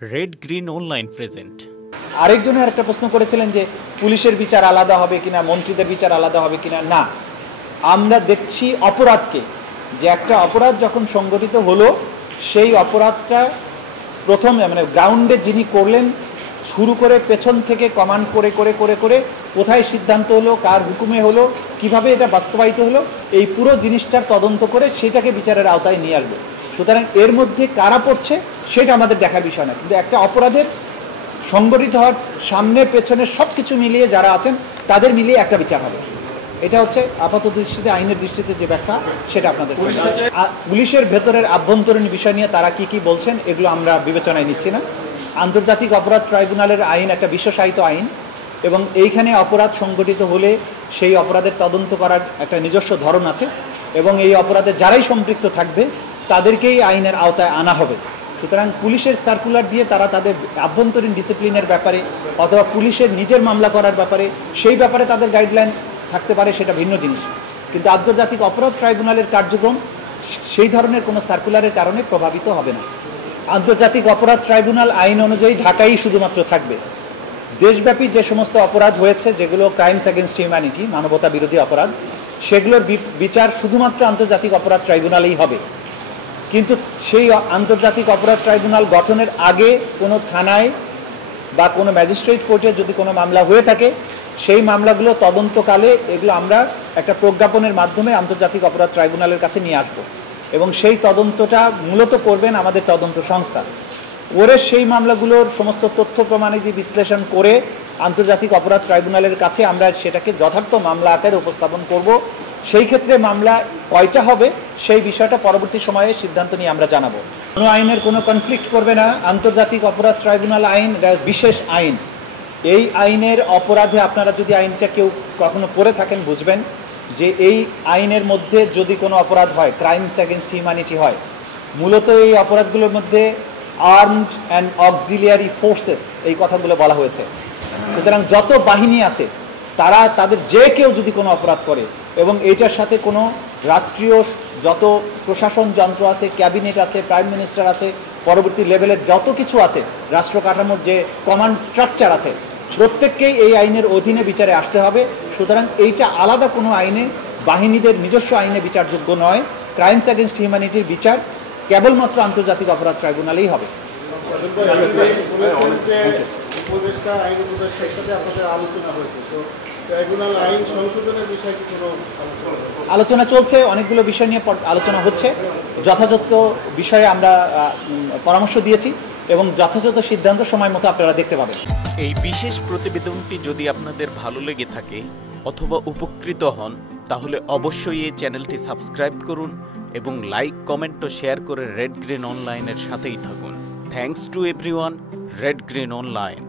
Red green online present. আরেকজনে আরেকটা প্রশ্ন করেছিলেন যে পুলিশের বিচার আলাদা হবে কিনা, মন্ত্রীদের বিচার আলাদা হবে কিনা। না, আমরা দেখছি অপরাধকে, যে একটা অপরাধ যখন সংগঠিত হলো সেই অপরাধটা প্রথমে মানে গ্রাউন্ডে যিনি করলেন শুরু করে পেছন থেকে কমান্ড করে করে করে করে কোথায় সিদ্ধান্ত হলো, কার হুকুমে হলো, কিভাবে এটা বাস্তবায়িত হলো, এই পুরো জিনিসটার তদন্ত করে সেটাকে বিচারের আওতায় নিয়ে আসবে। সুতরাং এর মধ্যে কারা পড়ছে সেটা আমাদের দেখার বিষয় না, কিন্তু একটা অপরাধের সংগঠিত হওয়ার সামনে পেছনে সব কিছু মিলিয়ে যারা আছেন তাদের মিলিয়ে একটা বিচার হবে। এটা হচ্ছে আপাত দৃষ্টিতে আইনের দৃষ্টিতে যে ব্যাখ্যা সেটা আপনাদের। পুলিশের ভেতরের আভ্যন্তরীণ বিষয় নিয়ে তারা কি বলছেন এগুলো আমরা বিবেচনায় নিচ্ছি না। আন্তর্জাতিক অপরাধ ট্রাইব্যুনালের আইন একটা বিশ্বসাহিত্য আইন এবং এইখানে অপরাধ সংগঠিত হলে সেই অপরাধের তদন্ত করার একটা নিজস্ব ধরন আছে এবং এই অপরাধে যারাই সম্পৃক্ত থাকবে তাদেরকেই আইনের আওতায় আনা হবে। সুতরাং পুলিশের সার্কুলার দিয়ে তারা তাদের আভ্যন্তরীণ ডিসিপ্লিনের ব্যাপারে অথবা পুলিশের নিজের মামলা করার ব্যাপারে সেই ব্যাপারে তাদের গাইডলাইন থাকতে পারে, সেটা ভিন্ন জিনিস। কিন্তু আন্তর্জাতিক অপরাধ ট্রাইব্যুনালের কার্যক্রম সেই ধরনের কোনো সার্কুলারের কারণে প্রভাবিত হবে না। আন্তর্জাতিক অপরাধ ট্রাইব্যুনাল আইন অনুযায়ী ঢাকাই শুধুমাত্র থাকবে। দেশব্যাপী যে সমস্ত অপরাধ হয়েছে যেগুলো ক্রাইমস অ্যাগেনস্ট হিউম্যানিটি, মানবতা বিরোধী অপরাধ, সেগুলোর বিচার শুধুমাত্র আন্তর্জাতিক অপরাধ ট্রাইব্যুনালেই হবে। কিন্তু সেই আন্তর্জাতিক অপরাধ ট্রাইব্যুনাল গঠনের আগে কোনো থানায় বা কোনো ম্যাজিস্ট্রেট কোর্টে যদি কোনো মামলা হয়ে থাকে সেই মামলাগুলো তদন্তকালে এগুলো আমরা একটা প্রজ্ঞাপনের মাধ্যমে আন্তর্জাতিক অপরাধ ট্রাইব্যুনালের কাছে নিয়ে আসবো এবং সেই তদন্তটা মূলত করবেন আমাদের তদন্ত সংস্থা। করে সেই মামলাগুলোর সমস্ত তথ্য প্রমাণাদি বিশ্লেষণ করে আন্তর্জাতিক অপরাধ ট্রাইব্যুনালের কাছে আমরা সেটাকে যথার্থ মামলা আকারে উপস্থাপন করব। সেই ক্ষেত্রে মামলা কয়টা হবে সেই বিষয়টা পরবর্তী সময়ে সিদ্ধান্ত নিয়ে আমরা জানাবো। কোনো আইনের কোনো কনফ্লিক্ট করবে না। আন্তর্জাতিক অপরাধ ট্রাইব্যুনাল আইন বিশেষ আইন। এই আইনের অপরাধে আপনারা যদি আইনটা কেউ কখনো পড়ে থাকেন বুঝবেন যে এই আইনের মধ্যে যদি কোনো অপরাধ হয়, ক্রাইমস অ্যাগেনস্ট হিউম্যানিটি হয়, মূলত এই অপরাধগুলোর মধ্যে আর্মড অ্যান্ড অক্সিলিয়ারি ফোর্সেস এই কথাগুলো বলা হয়েছে। সুতরাং যত বাহিনী আছে তারা তাদের যে কেউ যদি কোনো অপরাধ করে এবং এইটার সাথে কোনো রাষ্ট্রীয় যত প্রশাসন যন্ত্র আছে, ক্যাবিনেট আছে, প্রাইম মিনিস্টার আছে, পরবর্তী লেভেলের যত কিছু আছে, রাষ্ট্র কাঠামোর যে কমান্ড স্ট্রাকচার আছে, প্রত্যেককেই এই আইনের অধীনে বিচারে আসতে হবে। সুতরাং এইটা আলাদা কোনো আইনে, বাহিনীদের নিজস্ব আইনে বিচারযোগ্য নয়। ক্রাইমস অ্যাগেনস্ট হিউম্যানিটির বিচার কেবলমাত্র আন্তর্জাতিক অপরাধ ট্রাইব্যুনালেই হবে। আলোচনা চলছে, অনেকগুলো বিষয় নিয়ে আলোচনা হচ্ছে। যথাযথ বিষয়ে আমরা পরামর্শ দিয়েছি এবং যথাযথ সিদ্ধান্ত সময় মতো আপনারা দেখতে পাবেন। এই বিশেষ প্রতিবেদনটি যদি আপনাদের ভালো লেগে থাকে অথবা উপকৃত হন তাহলে অবশ্যই এই চ্যানেলটি সাবস্ক্রাইব করুন এবং লাইক, কমেন্ট ও শেয়ার করে রেড গ্রিন অনলাইনের সাথেই থাকুন। Thanks to everyone. Red green online.